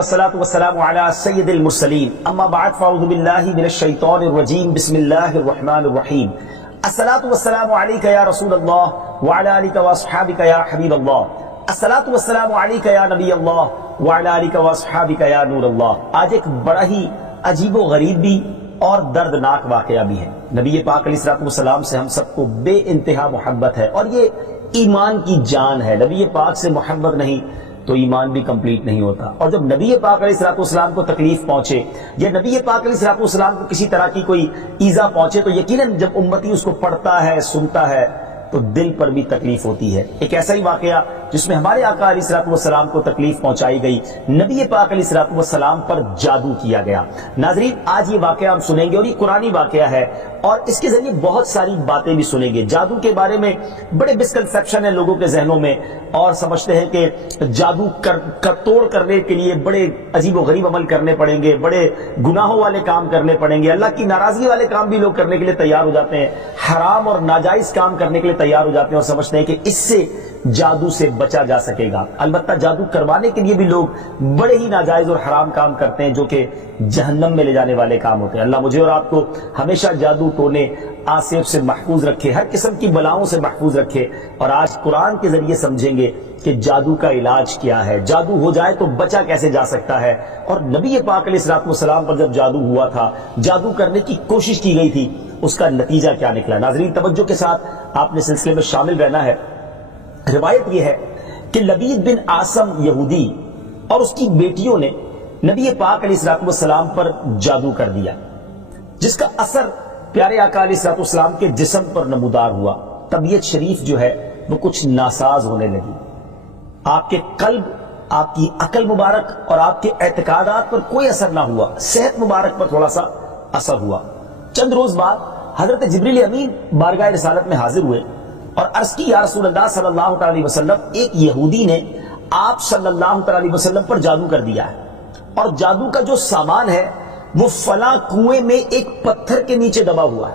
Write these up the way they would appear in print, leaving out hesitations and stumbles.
الصلاة والسلام على سید المرسلین اما بعد فاعوذ باللہ من الشیطان الرجیم بسم اللہ الرحمن الرحیم الصلاة والسلام علیک یا رسول اللہ وعلی آلک واصحابک یا حبیب اللہ الصلاة والسلام علیک یا نبی اللہ وعلی آلک واصحابک یا نور اللہ۔ آج ایک بڑا ہی عجیب و غریب بھی اور دردناک واقعہ بھی ہے۔ نبی پاک علیہ الصلوۃ والسلام سے ہم سب کو بے انتہا محبت ہے اور یہ ایمان کی جان ہے۔ نبی پاک سے محبت نہیں تو ایمان بھی کمپلیٹ نہیں ہوتا، اور جب نبی پاک علیہ الصلوۃ والسلام کو تکلیف پہنچے یا نبی پاک علیہ الصلوۃ والسلام کو کسی طرح کی کوئی ایذا پہنچے تو یقیناً جب امتی اس کو پڑھتا ہے سنتا ہے تو دل پر بھی تکلیف ہوتی ہے۔ ایک ایسا ہی واقعہ جس میں ہمارے آقا علیہ الصلوۃ والسلام کو تکلیف پہنچائی گئی، نبی پاک علیہ الصلوۃ والسلام پر جادو کیا گیا۔ ناظرین، آج یہ واقعہ ہم سنیں گے اور یہ قرآنی واقعہ ہے اور اس کے ذریعے بہت ساری باتیں بھی سنیں گے۔ جادو کے بارے میں بڑے مسکنسیپشن ہیں لوگوں کے ذہنوں میں، اور سمجھتے ہیں کہ جادو توڑ کرنے کے لیے بڑے عجیب و غریب عمل کرنے پڑیں گے، بڑے گناہوں والے کام کرنے پڑیں گے، اللہ کی ناراضگی والے کام بھی لوگ کرنے کے لیے تیار ہو جاتے ہیں، حرام اور ناجائز کام کرنے کے لیے تیار ہو جاتے ہیں اور سمجھتے ہیں کہ اس سے جادو سے بچا جا سکے گا۔ البتہ جادو کروانے کے لیے بھی لوگ بڑے ہی ناجائز اور حرام کام کرتے ہیں جو کہ جہنم میں لے جانے والے کام ہوتے ہیں۔ اللہ مجھے اور آپ کو ہمیشہ جادو ٹونے آصف سے محفوظ رکھے، ہر قسم کی بلاؤں سے محفوظ رکھے، اور آج قرآن کے ذریعے سمجھیں گے کہ جادو کا علاج کیا ہے، جادو ہو جائے تو بچا کیسے جا سکتا ہے، اور نبی پاک علیہ الصلوۃ والسلام پر جب جادو ہوا تھا، جادو کرنے کی کوشش کی گئی تھی، اس کا نتیجہ کیا نکلا۔ ناظرین، توجہ کے ساتھ آپ نے سلسلے میں شامل رہنا ہے۔ روایت یہ ہے کہ لبید بن عاصم یہودی اور اس کی بیٹیوں نے نبی پاک علیہ الصلوۃ والسلام پر جادو کر دیا، جس کا اثر پیارے آقا علیہ الصلوۃ والسلام کے جسم پر نمودار ہوا۔ طبیعت شریف جو ہے وہ کچھ ناساز ہونے لگی، آپ کے قلب، آپ کی عقل مبارک اور آپ کے اعتقادات پر کوئی اثر نہ ہوا، صحت مبارک پر تھوڑا سا اثر ہوا۔ چند روز بعد حضرت جبریل امین بارگاہ رسالت میں حاضر ہوئے اور عرض کی، یا رسول اللہ صلی اللہ علیہ وسلم، ایک یہودی نے آپ صلی اللہ علیہ وسلم پر جادو کر دیا ہے، اور جادو کا جو سامان ہے وہ فلاں کنویں میں ایک پتھر کے نیچے دبا ہوا ہے۔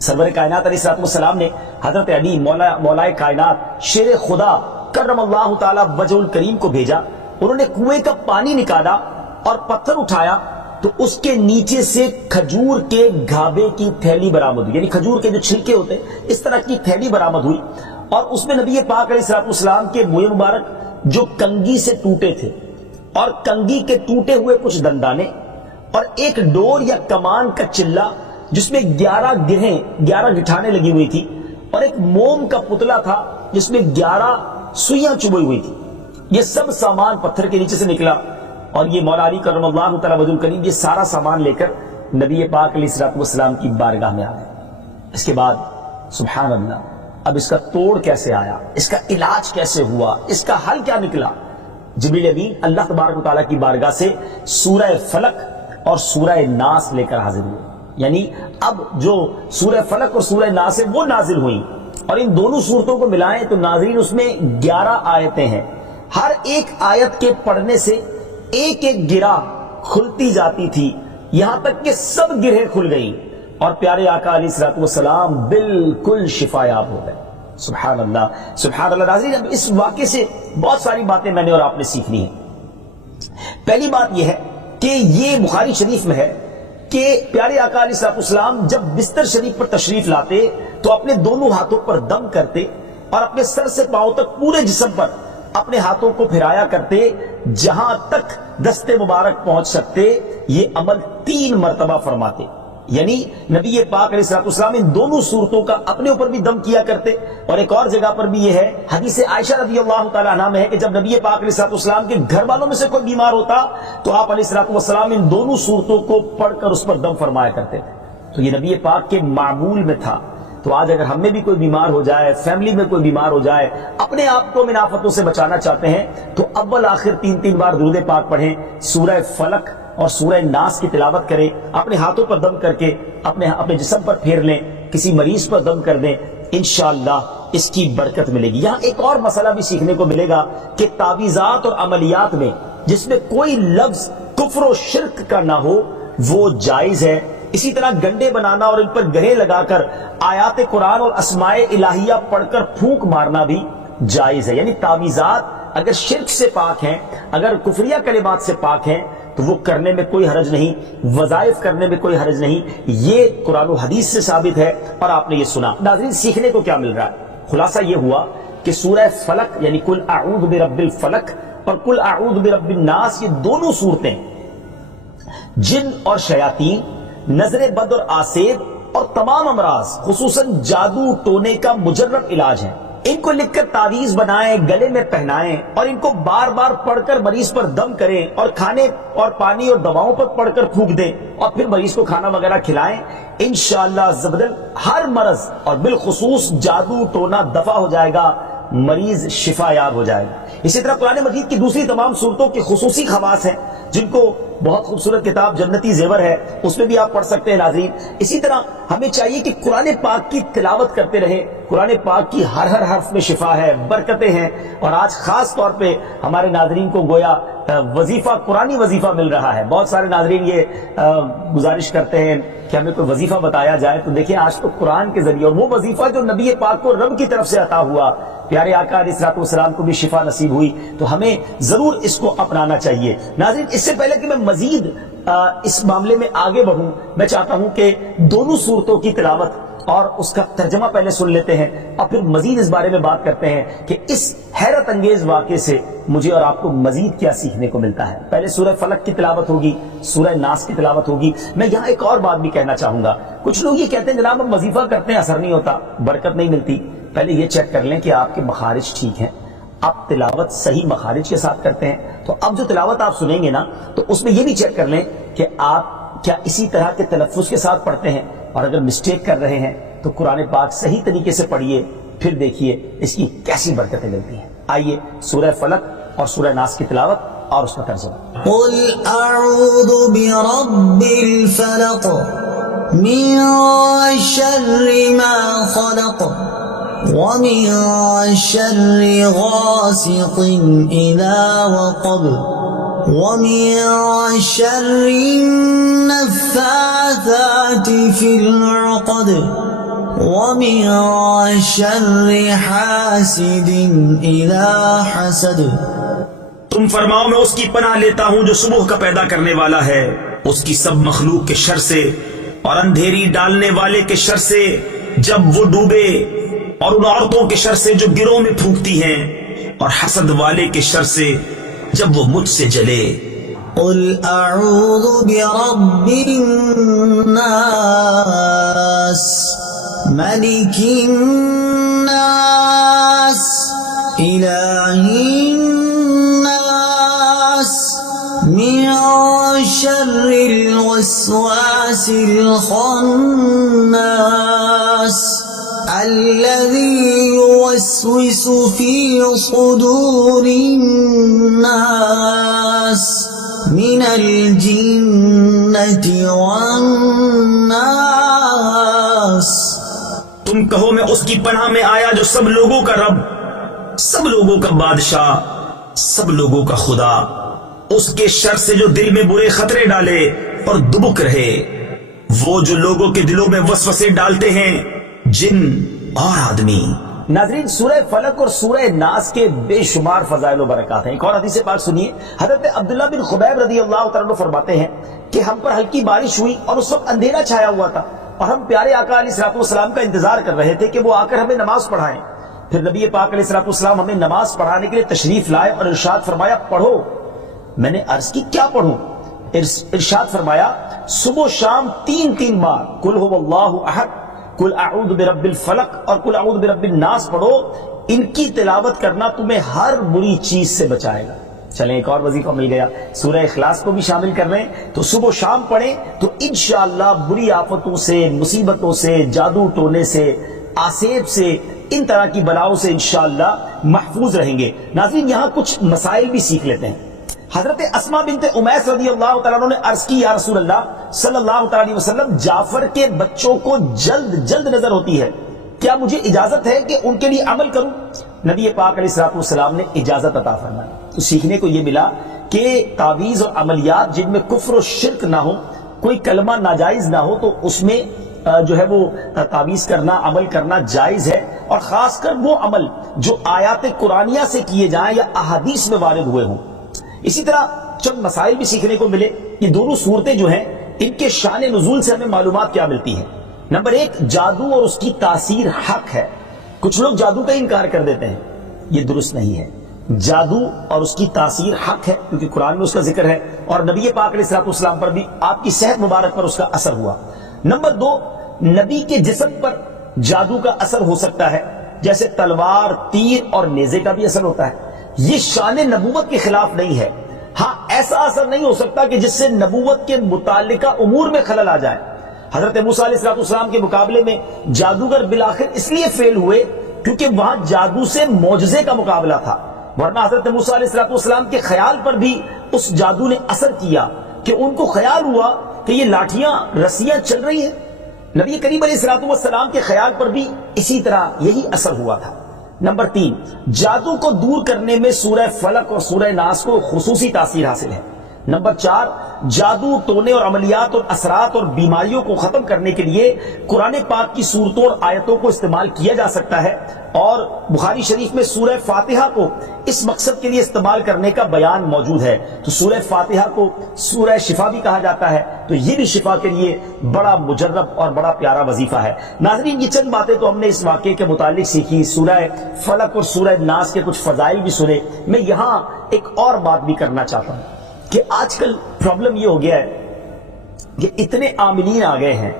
سرور کائنات علیہ الصلوۃ والسلام نے حضرت علی مولا کائنات شیر خدا کرم اللہ تعالی وجہ الکریم کو بھیجا۔ انہوں نے کنویں کا پانی نکالا اور پتھر اٹھایا تو اس کے نیچے سے کھجور کے گھابے کی تھیلی برآمد ہوئی، یعنی کھجور کے جو چھلکے ہوتے ہیں اس طرح کی تھیلی برآمد ہوئی، اور اس میں نبی پاک علیہ الصلوۃ والسلام کے منہ مبارک جو کنگھی سے ٹوٹے تھے، اور کنگھی کے ٹوٹے ہوئے کچھ دندانے، اور ایک ڈور یا کمان کا چلہ جس میں 11 گٹھانے لگی ہوئی تھی، اور ایک موم کا پتلا تھا جس میں 11 سوئیاں چبھی ہوئی تھی۔ یہ سب سامان پتھر کے نیچے سے نکلا، اور یہ مولا علی کرم اللہ تعالی وجہ الکریم یہ سارا سامان لے کر نبی پاک علیہ الصلوۃ والسلام کی بارگاہ میں آ گئے۔ اس کے بعد سبحان اللہ، اب اس کا توڑ کیسے آیا، اس کا علاج کیسے ہوا، اس کا حل کیا نکلا؟ جبریل امین اللہ تبارک و تعالیٰ کی بارگاہ سے سورہ فلق اور سورہ ناس لے کر حاضر ہوئے، یعنی اب جو سورہ فلق اور سورہ ناس ہے وہ نازل ہوئی، اور ان دونوں سورتوں کو ملائیں تو ناظرین اس میں 11 آیتیں ہیں۔ ہر ایک آیت کے پڑھنے سے ایک ایک گرہ کھلتی جاتی تھی، یہاں تک کہ سب گرہیں کھل گئیں اور پیارے آقا علیہ الصلوۃ والسلام بالکل شفایاب ہو گئے۔ سبحان اللہ، سبحان اللہ۔ ناظرین، اب اس واقعے سے بہت ساری باتیں میں نے اور آپ نے سیکھنی ہیں۔ پہلی بات یہ ہے کہ یہ بخاری شریف میں ہے کہ پیارے آقا علیہ الصلوۃ والسلام جب بستر شریف پر تشریف لاتے تو اپنے دونوں ہاتھوں پر دم کرتے اور اپنے سر سے پاؤں تک پورے جسم پر اپنے ہاتھوں کو پھیرایا کرتے، جہاں تک دست مبارک پہنچ سکتے یہ عمل 3 مرتبہ فرماتے، یعنی نبی پاک علیہ الصلوۃ والسلام ان دونوں صورتوں کا اپنے اوپر بھی دم کیا کرتے۔ اور ایک اور جگہ پر بھی یہ ہے، حدیث عائشہ رضی اللہ تعالیٰ عنہا میں ہے کہ جب نبی پاک علیہ الصلوۃ والسلام کے گھر والوں میں سے کوئی بیمار ہوتا تو آپ علیہ الصلوۃ والسلام ان دونوں صورتوں کو پڑھ کر اس پر دم فرمایا کرتے تھے۔ تو یہ نبی پاک کے معمول میں تھا۔ تو آج اگر ہم میں بھی کوئی بیمار ہو جائے، فیملی میں کوئی بیمار ہو جائے، اپنے آپ کو من آفتوں سے بچانا چاہتے ہیں تو اول آخر 3 بار درود پاک پڑھیں، سورہ فلق اور سورہ ناس کی تلاوت کریں، اپنے ہاتھوں پر دم کر کے اپنے جسم پر پھیر لیں، کسی مریض پر دم کر دیں، انشاءاللہ اس کی برکت ملے گی۔ یہاں ایک اور مسئلہ بھی سیکھنے کو ملے گا کہ تعویذات اور عملیات میں جس میں کوئی لفظ کفر و شرک کا نہ ہو وہ جائز ہے۔ اسی طرح گنڈے بنانا اور ان پر گرے لگا کر آیات قرآن اور اسماء الہیہ پڑھ کر پھونک مارنا بھی جائز ہے، یعنی تعویذات اگر شرک سے پاک ہیں، اگر کفریہ کلمات سے پاک ہیں تو وہ کرنے میں کوئی حرج نہیں، وظائف کرنے میں کوئی حرج نہیں، یہ قرآن و حدیث سے ثابت ہے اور آپ نے یہ سنا۔ ناظرین سیکھنے کو کیا مل رہا ہے؟ خلاصہ یہ ہوا کہ سورہ فلق یعنی قل اعوذ برب الفلق اور قل اعوذ برب الناس، یہ دونوں صورتیں جن اور شیاطین، نظر بد اور آسیب اور تمام امراض خصوصاً جادو ٹونے کا مجرب علاج ہیں۔ ان کو لکھ کر تعویذ بنائیں، گلے میں پہنائیں اور ان کو بار بار پڑھ کر مریض پر دم کریں اور کھانے اور پانی اور دواؤں پر پڑھ کر پھونک دیں اور پھر مریض کو کھانا وغیرہ کھلائیں، انشاءاللہ عز و جل ہر مرض اور بالخصوص جادو ٹونا دفع ہو جائے گا، مریض شفا یاب ہو جائے گا۔ اسی طرح قرآن مجید کی دوسری تمام صورتوں کی خصوصی خواص ہیں جن کو بہت خوبصورت کتاب جنتی زیور ہے اس میں بھی آپ پڑھ سکتے ہیں ناظرین۔ اسی طرح ہمیں چاہیے کہ قرآن پاک کی تلاوت کرتے رہیں، قرآن پاک کی ہر حرف میں شفا ہے، برکتیں ہیں، اور آج خاص طور پہ ہمارے ناظرین کو گویا وظیفہ، قرآنی وظیفہ مل رہا ہے۔ بہت سارے ناظرین یہ گزارش کرتے ہیں کہ ہمیں کوئی وظیفہ بتایا جائے، تو دیکھیں آج تو قرآن کے ذریعے، اور وہ وظیفہ جو نبی پاک کو رب کی طرف سے عطا ہوا، پیارے آقا علیہ الصلوۃ والسلام کو بھی شفا نصیب ہوئی، تو ہمیں ضرور اس کو اپنانا چاہیے۔ ناظرین اس سے پہلے کہ میں مزید اس معاملے میں آگے بڑھوں، میں چاہتا ہوں کہ دونوں صورتوں کی تلاوت اور اس کا ترجمہ پہلے سن لیتے ہیں اور پھر مزید اس بارے میں بات کرتے ہیں کہ اس حیرت انگیز واقعے سے مجھے اور آپ کو مزید کیا سیکھنے کو ملتا ہے۔ پہلے سورہ فلق کی تلاوت ہوگی، سورہ ناس کی تلاوت ہوگی۔ میں یہاں ایک اور بات بھی کہنا چاہوں گا، کچھ لوگ یہ کہتے ہیں جناب ہم وظیفہ کرتے ہیں اثر نہیں ہوتا، برکت نہیں ملتی۔ پہلے یہ چیک کر لیں کہ آپ کے مخارج ٹھیک ہیں، آپ تلاوت صحیح مخارج کے ساتھ کرتے ہیں۔ تو اب جو تلاوت آپ سنیں گے نا تو اس میں یہ بھی چیک کر لیں کہ آپ کیا اسی طرح کے تلفظ کے ساتھ پڑھتے ہیں، اور اگر مسٹیک کر رہے ہیں تو قرآن پاک صحیح طریقے سے پڑھیے، پھر دیکھیے اس کی کیسی برکتیں ملتی ہیں۔ آئیے سورہ فلق اور سورہ ناس کی تلاوت اور اس کا ترجمہ۔ قل اعوذ برب الفلق من شر ما خلق ومن شر غاسق اذا وقب ومن شر النفاثات في العقد ومن شر حاسد اذا حسد۔ تم فرماؤ میں اس کی پناہ لیتا ہوں جو صبح کا پیدا کرنے والا ہے، اس کی سب مخلوق کے شر سے، اور اندھیری ڈالنے والے کے شر سے جب وہ ڈوبے، اور ان عورتوں کے شر سے جو گروہ میں پھونکتی ہیں، اور حسد والے کے شر سے جب وہ مجھ سے جلے۔ قل اعوذ برب الناس ملک الناس الہ الناس من شر الوسواس الخناس الذي يوسوس في صدور الناس من الجنة والناس۔ تم کہو میں اس کی پناہ میں آیا جو سب لوگوں کا رب، سب لوگوں کا بادشاہ، سب لوگوں کا خدا، اس کے شر سے جو دل میں برے خطرے ڈالے اور دبک رہے، وہ جو لوگوں کے دلوں میں وسوسے ڈالتے ہیں، جن اور آدمی۔ ناظرین سورہ فلق اور سورہ ناس کے بے شمار فضائل و برکات ہیں۔ ایک اور حدیث پاک سنیے، حضرت عبداللہ بن خبیب رضی اللہ تعالیٰ عنہ فرماتے ہیں کہ ہم پر ہلکی بارش ہوئی اور اس وقت اندھیرا چھایا ہوا تھا، اور ہم پیارے آقا علیہ الصلوۃ والسلام کا انتظار کر رہے تھے کہ وہ آ کر ہمیں نماز پڑھائیں۔ پھر نبی پاک علیہ الصلوۃ والسلام ہمیں نماز پڑھانے کے لیے تشریف لائے اور ارشاد فرمایا پڑھو۔ میں نے عرض کی کیا پڑھوں؟ ارشاد فرمایا صبح و شام 3 بار قل هو اللہ احد، قل اعوذ برب الفلق اور قل اعوذ برب الناس پڑھو، ان کی تلاوت کرنا تمہیں ہر بری چیز سے بچائے گا۔ چلیں ایک اور وظیفہ مل گیا، سورہ اخلاص کو بھی شامل کر رہے ہیں، تو صبح و شام پڑھیں تو انشاءاللہ بری آفتوں سے، مصیبتوں سے، جادو ٹونے سے، آسیب سے، ان طرح کی بلاؤں سے انشاءاللہ محفوظ رہیں گے۔ ناظرین یہاں کچھ مسائل بھی سیکھ لیتے ہیں۔ حضرت اسماء بنت امیس رضی اللہ تعالیٰ عنہ نے عرض کی یا رسول اللہ صلی اللہ تعالیٰ علیہ وسلم، جعفر کے بچوں کو جلد نظر ہوتی ہے، کیا مجھے اجازت ہے کہ ان کے لیے عمل کروں؟ نبی پاک علیہ الصلوۃ والسلام نے اجازت عطا فرمائی۔ تو سیکھنے کو یہ ملا کہ تعویذ اور عملیات جن میں کفر و شرک نہ ہو، کوئی کلمہ ناجائز نہ ہو، تو اس میں جو ہے وہ تعویذ کرنا، عمل کرنا جائز ہے، اور خاص کر وہ عمل جو آیات قرآنیہ سے کیے جائیں یا احادیث میں وارد ہوئے ہوں۔ اسی طرح چند مسائل بھی سیکھنے کو ملے۔ یہ دونوں صورتیں جو ہیں ان کے شان نزول سے ہمیں معلومات کیا ملتی ہے۔ نمبر ایک، جادو اور اس کی تاثیر حق ہے۔ کچھ لوگ جادو کا انکار کر دیتے ہیں، یہ درست نہیں ہے۔ جادو اور اس کی تاثیر حق ہے کیونکہ قرآن میں اس کا ذکر ہے، اور نبی پاک علیہ الصلوۃ والسلام پر بھی آپ کی صحت مبارک پر اس کا اثر ہوا۔ نمبر دو، نبی کے جسم پر جادو کا اثر ہو سکتا ہے، جیسے تلوار، تیر اور نیزے کا بھی اثر ہوتا ہے۔ یہ شان نبوت کے خلاف نہیں ہے۔ ہاں، ایسا اثر نہیں ہو سکتا کہ جس سے نبوت کے متعلقہ امور میں خلل آ جائے۔ حضرت موسیٰ علیہ السلام کے مقابلے میں جادوگر بالآخر اس لیے فیل ہوئے کیونکہ وہاں جادو سے معجزے کا مقابلہ تھا، ورنہ حضرت موسیٰ علیہ السلام کے خیال پر بھی اس جادو نے اثر کیا کہ ان کو خیال ہوا کہ یہ لاٹھیاں رسیاں چل رہی ہیں۔ نبی کریم علیہ السلام کے خیال پر بھی اسی طرح یہی اثر ہوا تھا۔ نمبر تین، جادو کو دور کرنے میں سورہ فلق اور سورہ ناس کو خصوصی تاثیر حاصل ہے۔ نمبر چار، جادو، ٹونے اور عملیات اور اثرات اور بیماریوں کو ختم کرنے کے لیے قرآن پاک کی صورتوں اور آیتوں کو استعمال کیا جا سکتا ہے، اور بخاری شریف میں سورہ فاتحہ کو اس مقصد کے لیے استعمال کرنے کا بیان موجود ہے۔ تو سورہ فاتحہ کو سورہ شفا بھی کہا جاتا ہے، تو یہ بھی شفا کے لیے بڑا مجرب اور بڑا پیارا وظیفہ ہے۔ ناظرین، یہ چند باتیں تو ہم نے اس واقعے کے متعلق سیکھی، سورہ فلق اور سورہ ناس کے کچھ فضائل بھی سنے۔ میں یہاں ایک اور بات بھی کرنا چاہتا ہوں کہ آج کل پرابلم یہ ہو گیا ہے کہ اتنے عاملین آ گئے ہیں،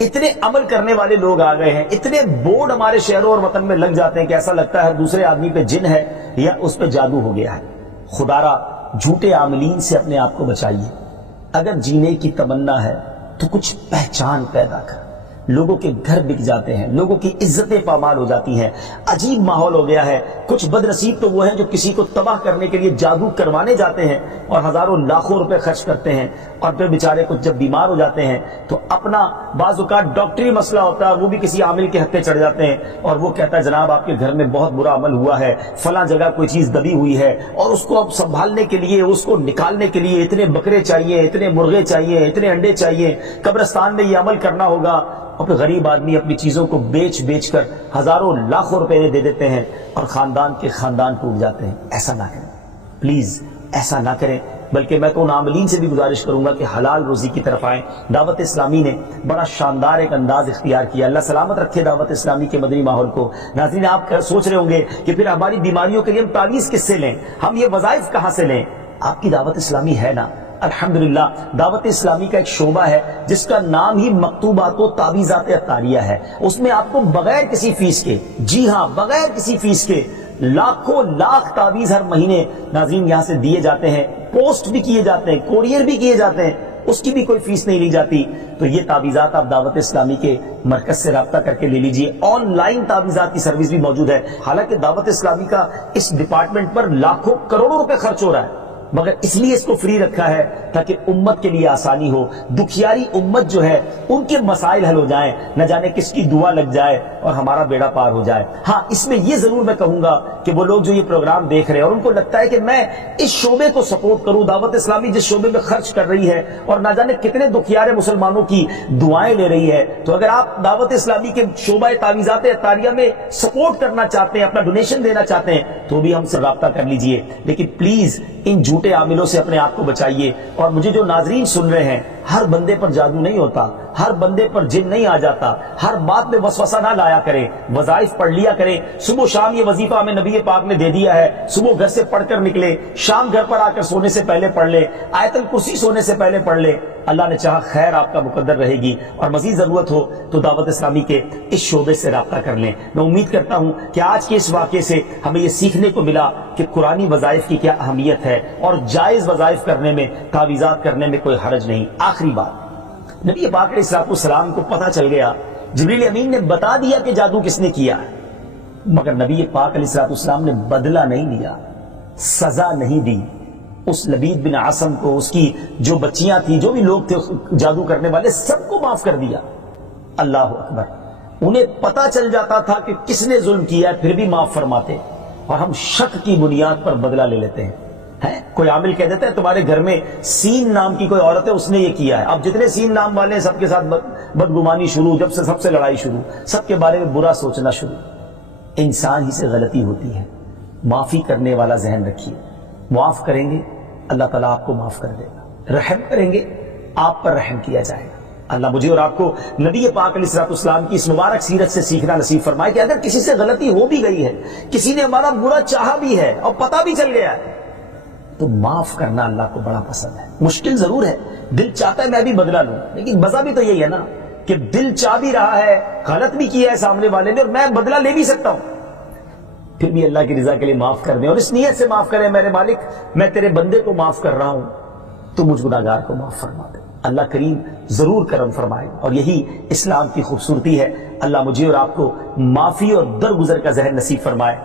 اتنے عمل کرنے والے لوگ آ گئے ہیں، اتنے بورڈ ہمارے شہروں اور وطن میں لگ جاتے ہیں کہ ایسا لگتا ہے دوسرے آدمی پہ جن ہے یا اس پہ جادو ہو گیا ہے۔ خدارا، جھوٹے عاملین سے اپنے آپ کو بچائیے۔ اگر جینے کی تمنا ہے تو کچھ پہچان پیدا کر۔ لوگوں کے گھر بک جاتے ہیں، لوگوں کی عزتیں پامال ہو جاتی ہیں، عجیب ماحول ہو گیا ہے۔ کچھ بد نصیب تو وہ ہیں جو کسی کو تباہ کرنے کے لیے جادو کروانے جاتے ہیں اور ہزاروں لاکھوں روپے خرچ کرتے ہیں، اور پھر بیچارے کچھ جب بیمار ہو جاتے ہیں تو اپنا بعض اوقات ڈاکٹری مسئلہ ہوتا ہے، وہ بھی کسی عامل کے ہتھے چڑھ جاتے ہیں، اور وہ کہتا ہے جناب آپ کے گھر میں بہت برا عمل ہوا ہے، فلاں جگہ کوئی چیز دبی ہوئی ہے، اور اس کو اب سنبھالنے کے لیے، اس کو نکالنے کے لیے اتنے بکرے چاہیے، اتنے مرغے چاہیے، اتنے انڈے چاہیے، قبرستان میں یہ عمل کرنا ہوگا، اور پھر غریب آدمی اپنی چیزوں کو بیچ کر ہزاروں لاکھوں روپے دے دیتے ہیں اور خاندان کے خاندان ٹوٹ جاتے ہیں۔ ایسا نہ کریں، پلیز ایسا نہ کریں۔ بلکہ میں تو ان عاملین سے بھی گزارش کروں گا کہ حلال روزی کی طرف آئیں۔ دعوت اسلامی نے بڑا شاندار ایک انداز اختیار کیا، اللہ سلامت رکھے دعوت اسلامی کے مدنی ماحول کو۔ ناظرین، آپ سوچ رہے ہوں گے کہ پھر ہماری بیماریوں کے لیے ہم تعویذ کس سے لیں، ہم یہ وظائف کہاں سے لیں؟ آپ کی دعوت اسلامی ہے نا، الحمدللہ دعوت اسلامی کا ایک شعبہ ہے جس کا نام ہی مکتوبات و تعویذات عطاریہ ہے۔ اس میں آپ کو بغیر کسی فیس کے، جی ہاں بغیر کسی فیس کے، لاکھوں لاکھ تعویذ ہر مہینے ناظرین یہاں سے دیے جاتے ہیں، پوسٹ بھی کیے جاتے ہیں، کوریئر بھی کیے جاتے ہیں، اس کی بھی کوئی فیس نہیں لی جاتی۔ تو یہ تعویذات آپ دعوت اسلامی کے مرکز سے رابطہ کر کے لے لیجئے۔ آن لائن تعویذات کی سروس بھی موجود ہے۔ حالانکہ دعوت اسلامی کا اس ڈپارٹمنٹ پر لاکھوں کروڑوں روپے خرچ ہو رہا ہے، مگر اس لیے اس کو فری رکھا ہے تاکہ امت کے لیے آسانی ہو، دکھیاری امت جو ہے ان کے مسائل حل ہو جائیں، نہ جانے کس کی دعا لگ جائے اور ہمارا بیڑا پار ہو جائے۔ ہاں، اس میں یہ ضرور میں کہوں گا کہ وہ لوگ جو یہ پروگرام دیکھ رہے ہیں اور ان کو لگتا ہے کہ میں اس شعبے کو سپورٹ کروں، دعوت اسلامی جس شعبے میں خرچ کر رہی ہے اور نہ جانے کتنے دکھیارے مسلمانوں کی دعائیں لے رہی ہے، تو اگر آپ دعوت اسلامی کے شعبہ تعویذات عطاریہ میں سپورٹ کرنا چاہتے ہیں، اپنا ڈونیشن دینا چاہتے ہیں، تو بھی ہم سے رابطہ کر لیجئے۔ لیکن پلیز ان جھوٹے عاملوں سے اپنے آپ کو بچائیے۔ اور مجھے جو ناظرین سن رہے ہیں، ہر بندے پر جادو نہیں ہوتا، ہر بندے پر جن نہیں آ جاتا، ہر بات میں وسوسہ نہ لایا کریں، وظائف پڑھ لیا کریں۔ صبح شام یہ وظیفہ ہمیں نبی پاک نے دے دیا ہے، صبح گھر سے پڑھ کر نکلے، شام گھر پر آ کر سونے سے پہلے پڑھ لے، آیت الکرسی سونے سے پہلے پڑھ لے، اللہ نے چاہا خیر آپ کا مقدر رہے گی۔ اور مزید ضرورت ہو تو دعوت اسلامی کے اس شعبے سے رابطہ کر لیں۔ میں امید کرتا ہوں کہ آج کے اس واقعے سے ہمیں یہ سیکھنے کو ملا کہ قرآنی وظائف کی کیا اہمیت ہے، اور جائز وظائف کرنے میں، تعویذات کرنے میں کوئی حرج نہیں۔ آخری بات، نبی پاک علیہ السلام کو پتہ چل گیا، جبریل امین نے بتا دیا کہ جادو کس نے کیا ہے، مگر نبی پاک علیہ السلام نے بدلہ نہیں لیا، سزا نہیں دی۔ اس لبید بن عاصم کو، اس کی جو بچیاں تھیں، جو بھی لوگ تھے جادو کرنے والے، سب کو معاف کر دیا۔ اللہ اکبر! انہیں پتہ چل جاتا تھا کہ کس نے ظلم کیا ہے، پھر بھی معاف فرماتے، اور ہم شک کی بنیاد پر بدلہ لے لیتے ہیں۔ کوئی عامل کہہ دیتا ہے تمہارے گھر میں سین نام کی کوئی عورت ہے، اس نے یہ کیا ہے، اب جتنے سین نام والے ہیں سب کے ساتھ بدگمانی شروع، جب سے سب سے لڑائی شروع، سب کے بارے میں برا سوچنا شروع۔ انسان ہی سے غلطی ہوتی ہے. معافی کرنے والا ذہن رکھیے. معاف کریں گے اللہ تعالیٰ آپ کو معاف کر دے گا. رحم کریں گے آپ پر رحم کیا جائے گا. اللہ مجھے اور آپ کو نبی پاک علیہ الصلوۃ والسلام کی اس مبارک سیرت سے سیکھنا نصیب فرمائے کہ اگر کسی سے غلطی ہو بھی گئی ہے, کسی نے ہمارا برا چاہا بھی ہے اور پتہ بھی چل گیا ہے, تو معاف کرنا اللہ کو بڑا پسند ہے. مشکل ضرور ہے, دل چاہتا ہے میں بھی بدلہ لوں, لیکن مزہ بھی تو یہی ہے نا کہ دل چاہ بھی رہا ہے, غلط بھی کیا ہے سامنے والے نے اور میں بدلہ لے بھی سکتا ہوں, پھر بھی اللہ کی رضا کے لیے معاف کر دیں اور اس نیت سے معاف کریں میرے مالک میں تیرے بندے کو معاف کر رہا ہوں, تو مجھ گناہگار کو معاف فرما دے. اللہ کریم ضرور کرم فرمائے اور یہی اسلام کی خوبصورتی ہے. اللہ مجھے اور آپ کو معافی اور درگزر کا ذہن نصیب فرمائے.